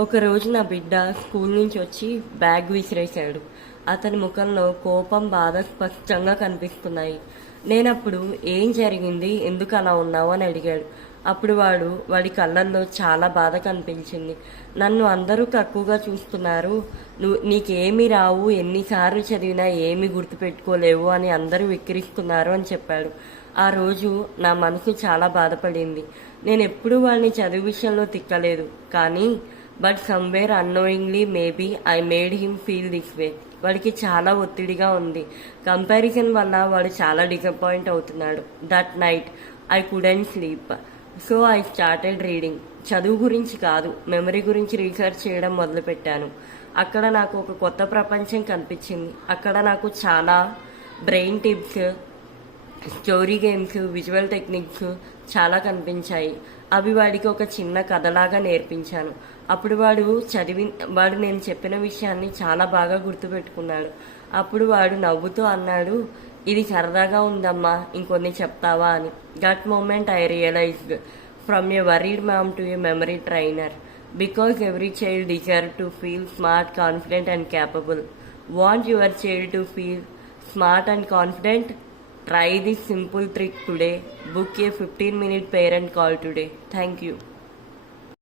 ఒకరోజు నా బిడ్డ స్కూల్ నుంచి వచ్చి బ్యాగ్ విసిరేశాడు. అతని ముఖంలో కోపం, బాధ స్పష్టంగా కనిపిస్తున్నాయి. నేనప్పుడు ఏం జరిగింది, ఎందుకు అలా ఉన్నావు అని అడిగాడు. అప్పుడు వాడి కళ్ళల్లో చాలా బాధ కనిపించింది. నన్ను అందరూ తక్కువగా చూస్తున్నారు, నీకేమీ రావు, ఎన్నిసార్లు చదివినా ఏమీ గుర్తుపెట్టుకోలేవు అని అందరూ విక్కిరిస్తున్నారు అని చెప్పాడు. ఆ రోజు నా మనసు చాలా బాధపడింది. నేను ఎప్పుడూ వాడిని చదువు విషయంలో తిక్కలేదు, కానీ but somewhere annoyingly maybe I made him feel this way. వాడికి చాలా ఒత్తిడిగా ఉంది. కంపారిజన్ వల్ల వాడు చాలా డిసప్పాయింట్ అవుతున్నాడు. That night I couldn't sleep. So I started reading. చదువు గురించి కాదు, మెమరీ గురించి రీసెర్చ్ చేయడం మొదలుపెట్టాను. అక్కడ నాకు ఒక కొత్త ప్రపంచం కనిపించింది. అక్కడ నాకు చాలా brain tips, story games, visual techniques చాలా కనిపించాయి. అవి వాడికి ఒక చిన్న కథలాగా నేర్పించాను. అప్పుడు వాడు నేను చెప్పిన విషయాన్ని చాలా బాగా గుర్తుపెట్టుకున్నాడు. అప్పుడు వాడు నవ్వుతూ అన్నాడు, ఇది సరదాగా ఉందమ్మా, ఇంకొన్ని చెప్తావా అని. That moment I realised from a worried mom to a memory trainer. Because every child deserve to feel smart, confident and capable. Want your child to feel smart and confident? Try this simple trick today. Book a 15-minute parent call today. Thank you.